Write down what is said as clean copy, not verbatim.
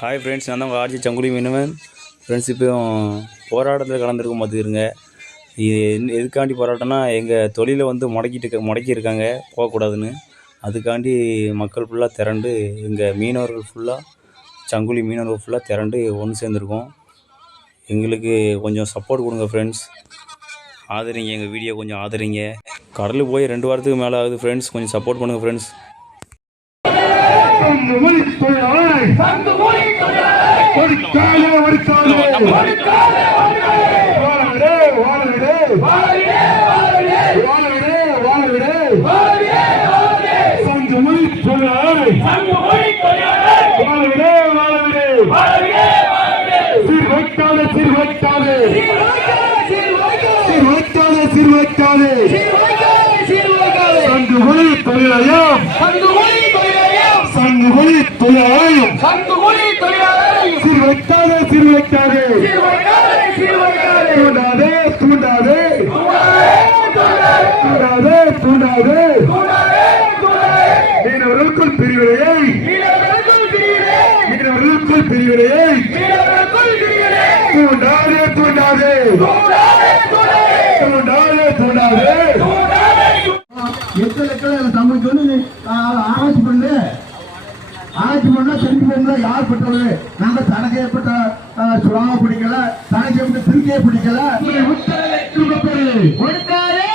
Hi friends, நான் தான் உங்கள் ஆர்ஜி சங்குலி மீனவன். ஃப்ரெண்ட்ஸ், இப்போ போராட்டத்தில் கலந்துருக்கும் பார்த்துருங்க. இது எதுக்காண்டி போராட்டம்னா, எங்கள் தொழிலை வந்து முடக்கியிருக்காங்க போகக்கூடாதுன்னு. அதுக்காண்டி மக்கள் ஃபுல்லாக திரண்டு, எங்கள் மீனவர்கள் ஃபுல்லாக சங்குலி மீனவர்கள் ஃபுல்லாக திரண்டு ஒன்று சேர்ந்துருக்கோம். எங்களுக்கு கொஞ்சம் சப்போர்ட் கொடுங்க ஃப்ரெண்ட்ஸ், ஆதரிங்க, எங்கள் வீடியோ கொஞ்சம் ஆதரிங்க. கடலுக்கு போய் 2 வாரத்துக்கு மேலே ஆகுது ஃப்ரெண்ட்ஸ், கொஞ்சம் சப்போர்ட் பண்ணுங்கள் ஃப்ரெண்ட்ஸ். ஆராய்ச்சி பண்ணா தெரிஞ்சு போங்களா யார் பெற்றோரு? நாங்க தனக்கு ஏற்பட்ட சுறாம பிடிக்கல, தனக்கு ஏற்பட்ட திருக்கையை பிடிக்கல. சீர்வைக்காதே